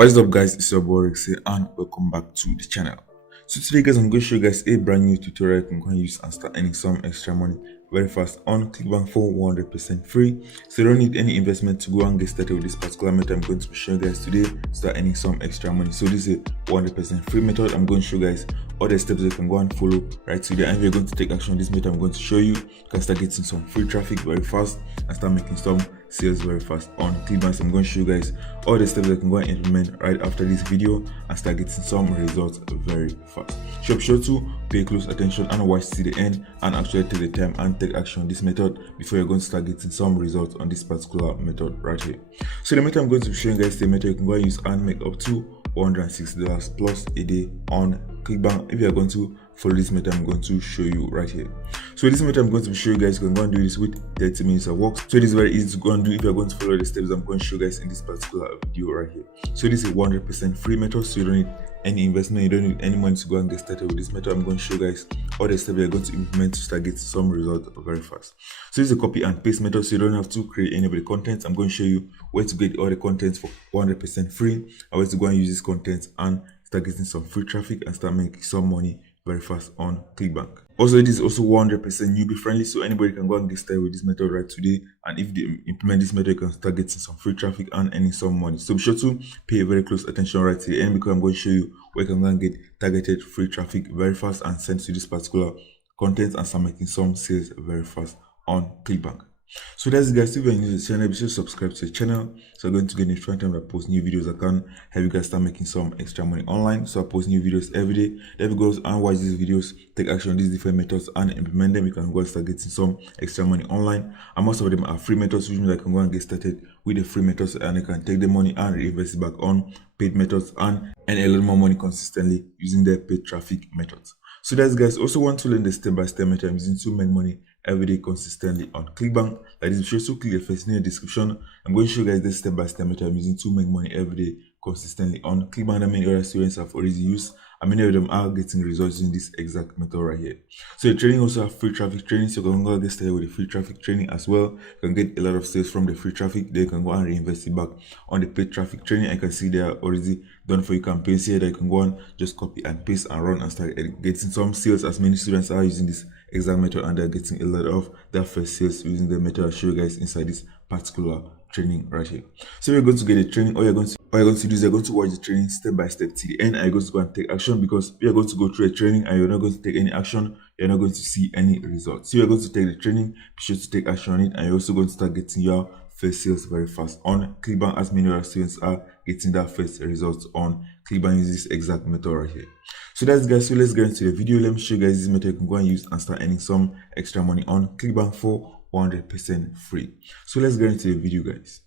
What is up, guys? It's your boy Rexy and welcome back to the channel. So today, guys, I'm going to show you guys a brand new tutorial you can go and use and start earning some extra money very fast on CLICKBANK for 100% free. So you don't need any investment to go and get started with this particular method I'm going to show you guys today to start earning some extra money. So this is a 100% free method. I'm going to show you guys all the steps you can go and follow right today, and if you're going to take action on this method I'm going to show you, you can start getting some free traffic very fast and start making some sales very fast on CLICKBANK. So I'm going to show you guys all the steps you can go and implement right after this video and start getting some results very fast. So be sure to pay close attention and watch to the end and actually take the time and take action on this method before you're going to start getting some results on this particular method right here. So the method I'm going to be showing you guys, the method you can go and use and make up to $160 plus a day on CLICKBANK. If you are going to follow this method I'm going to show you right here. So this method I'm going to show you guys, you can go and do this with 30 minutes of work. So it is very easy to go and do if you're going to follow the steps I'm going to show you guys in this particular video right here. So this is a 100% free method, so you don't need any investment, you don't need any money to go and get started with this method. I'm going to show you guys all the steps you're going to implement to start getting some results very fast. So this is a copy and paste method, so you don't have to create any of the content. I'm going to show you where to get all the contents for 100% free and where to go and use this content and start getting some free traffic and start making some money very fast on CLICKBANK. Also, it is also 100% newbie friendly, so anybody can go and get started with this method right today, and if they implement this method you can start getting some free traffic and earning some money. So be sure to pay very close attention right to the end, because I'm going to show you where you can go and get targeted free traffic very fast and send to this particular content and start making some sales very fast on CLICKBANk. So that's it, guys. If you're new to the channel, be sure to subscribe to the channel so I'm going to get notified time I post new videos. I can help you guys start making some extra money online. So I post new videos every day. If you go and watch these videos, take action on these different methods and implement them, you can go and start getting some extra money online. And most of them are free methods, which means I can go and get started with the free methods and I can take the money and reinvest it back on paid methods and earn a little more money consistently using the paid traffic methods. So that's, guys, also want to learn the step-by-step method I'm using to make money every day consistently on CLICKBANK. Like this, be sure to click the first link in the description. I'm going to show you guys the step-by-step method I'm using to make money every day consistently on CLICKBANK that many other students have already used, and many of them are getting results using this exact method right here. So the training also have free traffic training, so you can go get started with the free traffic training as well. You can get a lot of sales from the free traffic. Then you can go and reinvest it back on the paid traffic training. I can see they are already done for you campaigns here that you can go and just copy and paste and run and start getting some sales, as many students are using this exact method and they're getting a lot of their first sales using the method I'll show you guys inside this particular training right here. So you're going to get the training, all you're going to do is you're going to watch the training step by step to the end, and you're going to go and take action, because you're going to go through a training and you're not going to take any action, you're not going to see any results. So you're going to take the training, be sure to take action on it, and you're also going to start getting your first sales very fast on CLICKBANK, as many other students are getting their first results on CLICKBANK using this exact method right here. So that's, guys, so let's get into the video. Let me show you guys this method you can go and use and start earning some extra money on CLICKBANK for 100% free. So let's get into the video, guys.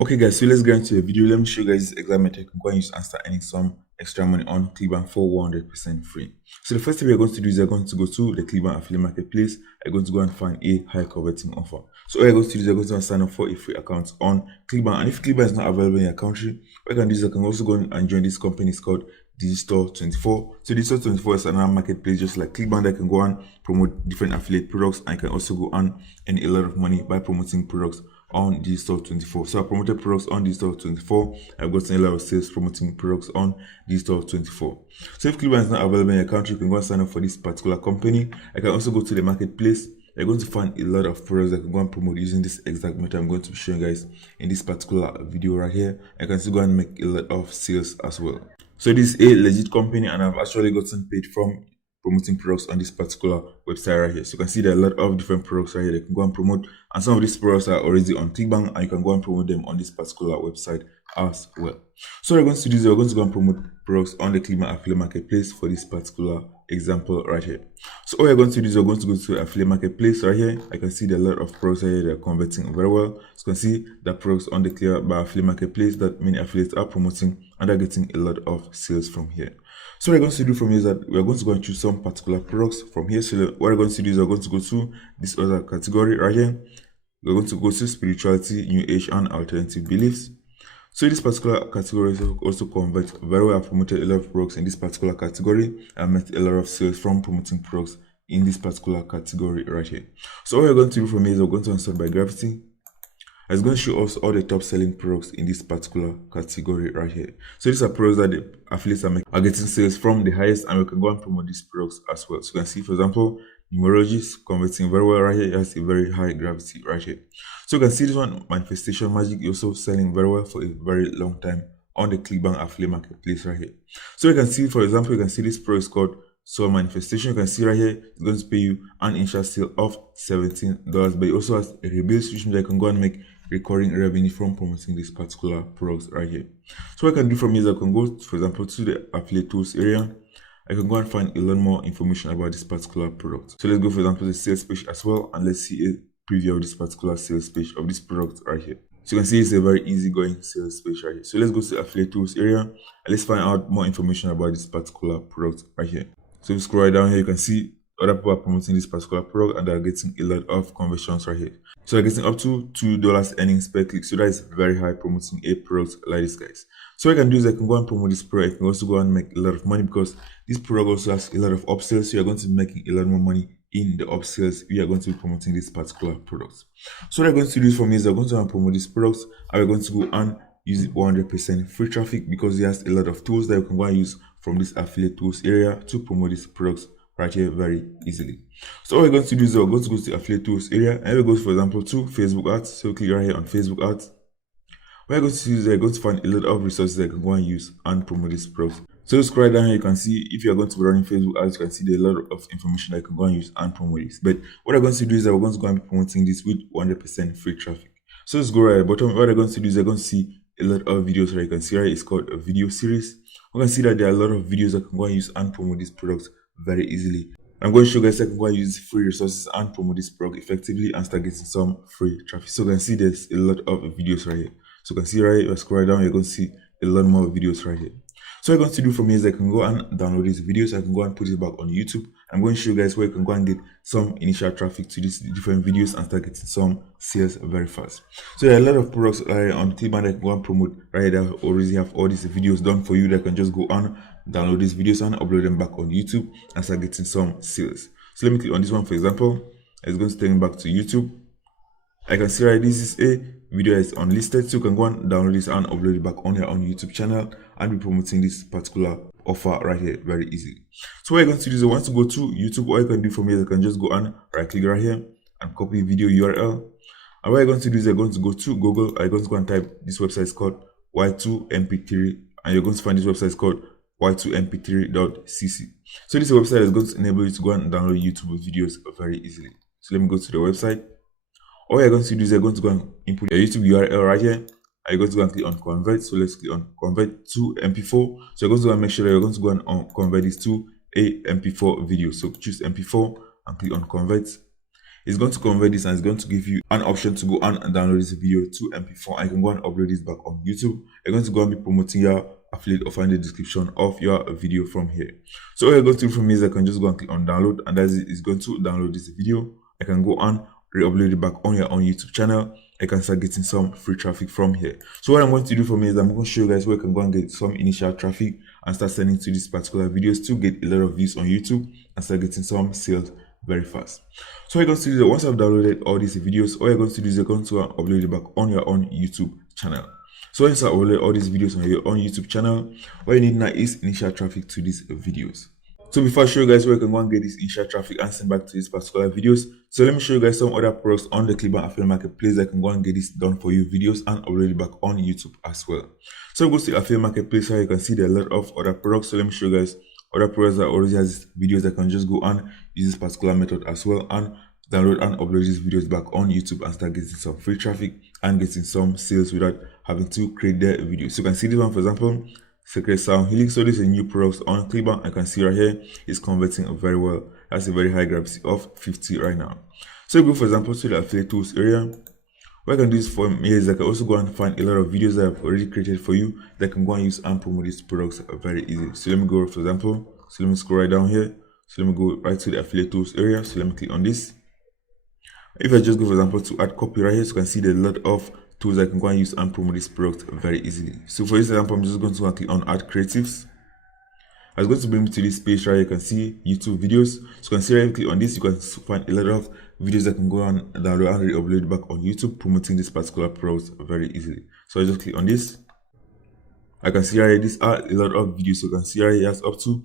Okay, guys, so let's get into the video. Let me show you guys this exact method you can go and use and start earning some extra money on CLICKBANK for 100% free. So the first thing we're going to do is you're going to go to the CLICKBANK affiliate marketplace. You're going to go and find a high converting offer. So all you're going to do is you're going to sign up for a free account on CLICKBANK, and if CLICKBANK is not available in your country, what you can do is you can also go and join this company. It's called Digital24. So Digital24 is another marketplace just like CLICKBANK that can go and promote different affiliate products, and you can also go and earn a lot of money by promoting products on Digital24. So I promoted products on Digital24. I've gotten a lot of sales promoting products on Digital24. So if CLICKBANK is not available in your country, you can go and sign up for this particular company. I can also go to the marketplace. You're going to find a lot of products that can go and promote using this exact method I'm going to show you guys in this particular video right here. I can still go and make a lot of sales as well. So this is a legit company, and I've actually gotten paid from promoting products on this particular website right here. So you can see there are a lot of different products right here that can go and promote, and some of these products are already on CLICKBANK and you can go and promote them on this particular website as well. So we're going to do is we're going to go and promote products on the CLICKBANK affiliate marketplace for this particular example right here. So all you're going to do is you're going to go to the affiliate marketplace right here. I can see there are a lot of products right here that are converting very well. So you can see the products on the CLICKBANK affiliate marketplace that many affiliates are promoting, and they're getting a lot of sales from here. So what we're going to do from here is that we're going to go and choose some particular products from here. So what we're going to do is we're going to go to this other category right here. We're going to go to spirituality, new age, and alternative beliefs. So this particular category also convert very well. I promoted a lot of products in this particular category. I met a lot of sales from promoting products in this particular category right here. So what we're going to do from here is we're going to unsort by gravity. It's going to show us all the top selling products in this particular category right here. So these are products that the affiliates are getting sales from the highest, and we can go and promote these products as well. So you can see, for example, numerology is converting very well right here. It has a very high gravity right here. So you can see this one, manifestation magic, is also selling very well for a very long time on the CLICKBANK affiliate marketplace right here. So you can see, for example, you can see this product is called Soul Manifestation. You can see right here, it's going to pay you an initial sale of $17, but it also has a rebate, which means I can go and make recurring revenue from promoting this particular product right here. So what I can do from here is I can go, for example, to the affiliate tools area. I can go and find a lot more information about this particular product. So let's go, for example, to the sales page as well, and let's see a preview of this particular sales page of this product right here. So you can see it's a very easygoing sales page right here. So let's go to the affiliate tools area and let's find out more information about this particular product right here. So if you scroll right down here, you can see other people are promoting this particular product and they're getting a lot of conversions right here. So they're getting up to $2 earnings per click. So that is very high promoting a product like this, guys. So what I can do is I can go and promote this product. I can also go and make a lot of money because this product also has a lot of upsells. So you're going to be making a lot more money in the upsells. We are going to be promoting this particular product. So what I'm going to do for me is I'm going to promote this product and we're going to go and use 100% free traffic because it has a lot of tools that you can go and use from this affiliate tools area to promote this product right here very easily. So what we're going to do is we're going to go to the affiliate tools area and we go, for example, to Facebook ads. So click right here on Facebook ads. What we're going to do is we're going to find a lot of resources that you can go and use and promote this product. So scroll down here, you can see if you're going to be running Facebook ads, you can see there's a lot of information that you can go and use and promote this. But what I'm going to do is that we're going to go and be promoting this with 100% free traffic. So let's go right at the bottom. What I'm going to do is I'm going to see a lot of videos that you can see right. It's called a video series. You can see that there are a lot of videos that can go and use and promote this product very easily. I'm going to show you guys how I can go and use free resources and promote this product effectively and start getting some free traffic. So you can see there's a lot of videos right here. So you can see right here, scroll right down, you're going to see a lot more videos right here. So what I'm going to do from here is I can go and download these videos. I can go and put it back on YouTube. I'm going to show you guys where you can go and get some initial traffic to these different videos and start getting some sales very fast. So there are a lot of products on CLICKBANK that I can go and promote right here that already have all these videos done for you that can just go on, download these videos and upload them back on YouTube and start getting some sales. So let me click on this one, for example. It's going to take me back to YouTube. I can see right, this is a video is unlisted, so you can go and download this and upload it back on your own YouTube channel and be promoting this particular offer right here very easily. So what you're going to do is once you go to YouTube, what you can do for me is you can just go and right click right here and copy video URL. And what you're going to do is you're going to go to Google. I'm going to go and type this website is called y2mp3, and you're going to find this website is called y2mp3.cc. So this website is going to enable you to go and download YouTube videos very easily. So let me go to the website. All you're going to do is you're going to go and input your YouTube URL right here. You're going to go and click on convert. So let's click on convert to MP4. So you're going to go and make sure that you're going to go and convert this to a MP4 video. So choose MP4 and click on convert. It's going to convert this and it's going to give you an option to go and download this video to MP4. And you can go and upload this back on YouTube. You're going to go and be promoting your affiliate offer in the description of your video from here. So all you're going to do from here is I can just go and click on download, and that is going to download this video. I can go and re-upload it back on your own YouTube channel. I can start getting some free traffic from here. So what I'm going to do for me is I'm going to show you guys where you can go and get some initial traffic and start sending to these particular videos to get a lot of views on YouTube and start getting some sales very fast. So what you're going to do is once I've downloaded all these videos, all you're going to do is you're going to upload it back on your own YouTube channel. So once I upload all these videos on your own YouTube channel, what you need now is initial traffic to these videos. So before I show you guys where you can go and get this initial traffic and send back to these particular videos, so let me show you guys some other products on the CLICKBANK affiliate marketplace that can go and get this done for you videos and upload it back on YouTube as well. So go to the affiliate marketplace where you can see there are a lot of other products. So let me show you guys other products that already has videos that can just go and use this particular method as well and download and upload these videos back on YouTube and start getting some free traffic and getting some sales without having to create their videos. So you can see this one, for example, Secret Sound Healing. So this is a new product on CLICKBANK. I can see right here it's converting very well. That's a very high gravity of 50 right now. So you go, for example, to the affiliate tools area. What I can do is for me is I can also go and find a lot of videos that I've already created for you that can go and use and promote these products very easily. So let me go, for example, so let me scroll right down here. So let me go right to the affiliate tools area. So let me click on this. If I just go, for example, to add copy right here, so you can see there's a lot of tools I can go and use and promote this product very easily. So for this example, I'm just going to click on add creatives. I was going to bring me to this page right here. You can see YouTube videos. So you can see right, click on this, you can find a lot of videos that can go on download and re-upload back on YouTube, promoting this particular product very easily. So I just click on this. I can see right here, these are a lot of videos. So you can see right here, it's up to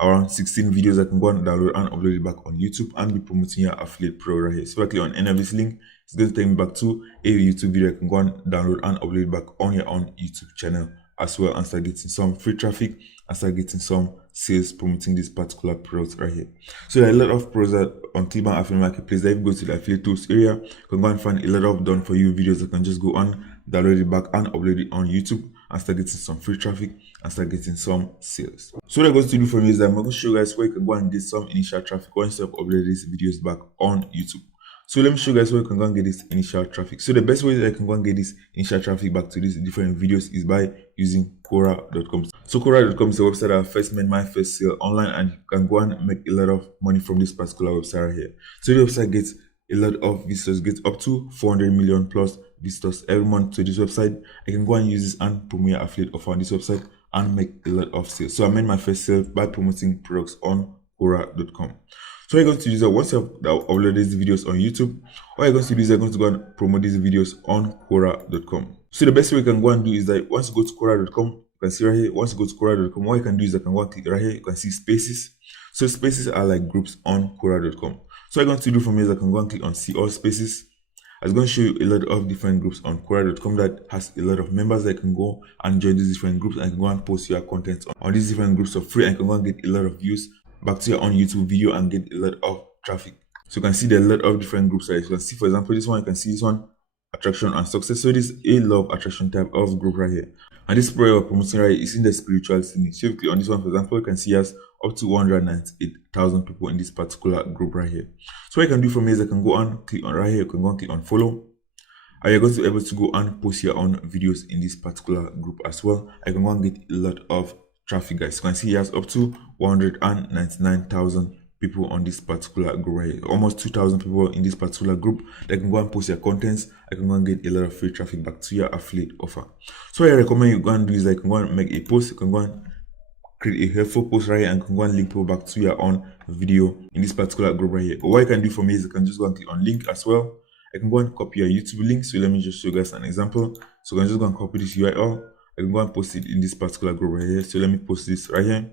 around 16 videos that can go and download and upload it back on YouTube and be promoting your affiliate pro right here. So if I click on any of this link, it's going to take me back to a YouTube video I can go and download and upload it back on your own YouTube channel as well, and start getting some free traffic and start getting some sales promoting this particular product right here. So there are a lot of pros that on CLICKBANK affiliate marketplace that if you go to the affiliate tools area, you can go and find a lot of done for you videos that can just go on, download it back and upload it on YouTube and start getting some free traffic and start getting some sales. So what I'm going to do for me is that I'm going to show you guys where you can go and get some initial traffic once you have uploaded these videos back on YouTube. So let me show you guys where you can go and get this initial traffic. So the best way that I can go and get this initial traffic back to these different videos is by using Quora.com. So Quora.com is a website that I first made my first sale online, and you can go and make a lot of money from this particular website right here. So the website gets a lot of visitors, gets up to 400 million plus visitors every month to this website. I can go and use this and promote your affiliate offer on this website and make a lot of sales. So I made my first sale by promoting products on Quora.com. So you're going to use that once I've uploaded these videos on YouTube, what you're going to do is you're going to go and promote these videos on Quora.com. So the best way you can go and do is that once you go to Quora.com, you can see right here, once you go to Quora.com, what you can do is I can go and click right here, you can see spaces. So spaces are like groups on Quora.com. So what I'm going to do for me is I can go and click on see all spaces. I was going to show you a lot of different groups on Quora.com that has a lot of members that can go and join these different groups, and you can go and post your content on these different groups for free, and you can go and get a lot of views back to your own YouTube video and get a lot of traffic. So you can see there are a lot of different groups right. So you can see, for example, this one, you can see this one, attraction and success. So this is a love attraction type of group right here. And this product we're promoting right is in the spirituality niche. So if you click on this one, for example, you can see has up to 198,000 people in this particular group right here. So what you can do for me is I can go and click on right here, you can go and click on follow. And you're going to be able to go and post your own videos in this particular group as well. I can go and get a lot of traffic, guys. You can see he has up to 199,000 people on this particular group right here. Almost 2,000 people in this particular group that can go and post your contents. I can go and get a lot of free traffic back to your affiliate offer. So what I recommend you go and do is I can go and make a post. You can go and create a helpful post right here and can go and link people back to your own video in this particular group right here. But what you can do for me is I can just go and click on link as well. I can go and copy your YouTube link. So let me just show you guys an example. So I can just go and copy this URL. I can go and post it in this particular group right here. So let me post this right here.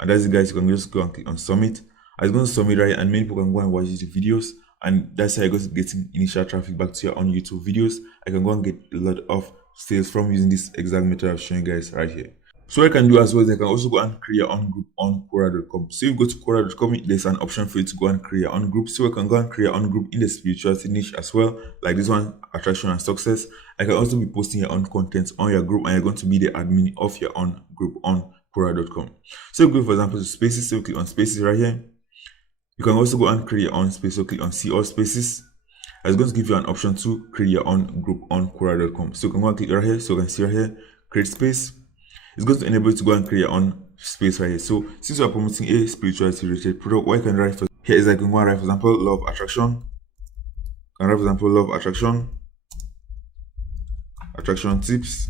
And that's it, guys. You can just go and click on submit. I was going to submit right here, and many people can go and watch these videos. And that's how I go to getting initial traffic back to your own YouTube videos. I can go and get a lot of sales from using this exact method I've shown you guys right here. So what I can do as well is I can also go and create your own group on Quora.com. So if you go to Quora.com, there's an option for you to go and create your own group. So I can go and create your own group in the spirituality niche as well, like this one, attraction and success. I can also be posting your own content on your group, and you're going to be the admin of your own group on Quora.com. So go, for example, to spaces. So click on spaces right here. You can also go and create your own space. So click on see all spaces. It's going to give you an option to create your own group on Quora.com. So you can go and click right here. So you can see right here, create space. It's going to enable you to go and create your own space right here. So since you are promoting a spirituality related product, what you can write for here is I can go and write, for example, love attraction. I can write, for example, love attraction tips.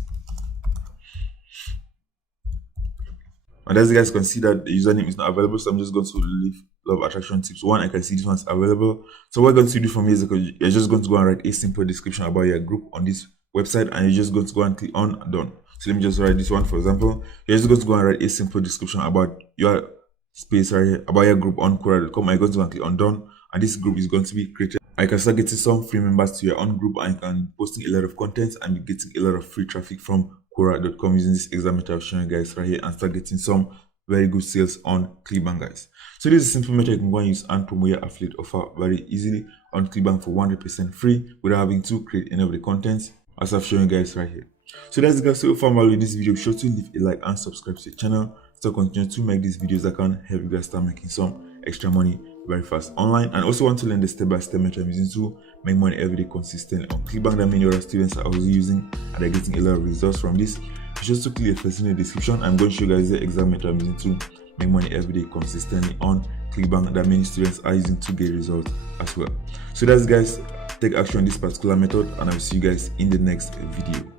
And as you guys can see that the username is not available, so I'm just going to leave love attraction tips 1. I can see this one's available. So what you're going to do for me is you're just going to go and write a simple description about your group on this website, and you're just going to go and click on done. So let me just write this one, for example. You're just going to go and write a simple description about your space right here, about your group on Quora.com. I'm going to go and click on done, and this group is going to be created. I can start getting some free members to your own group, and you can posting a lot of content and be getting a lot of free traffic from Quora.com using this exact method I've shown you guys right here, and start getting some very good sales on CLICKBANK, guys. So this is a simple method you can go and use and promote your affiliate offer very easily on CLICKBANK for 100% free without having to create any of the content, as I've shown you guys right here. So that's it, guys. So if you found value in this video, be sure to leave a like and subscribe to the channel to continue to make these videos that can help you guys start making some extra money very fast online. And also want to learn the step-by-step method I'm using to make money every day consistently on CLICKBANK that many other students are also using, and they're getting a lot of results from this. Just to click the first in the description, I'm going to show you guys the exact method I'm using to make money every day consistently on CLICKBANK that many students are using to get results as well. So that's, guys, take action on this particular method, and I'll see you guys in the next video.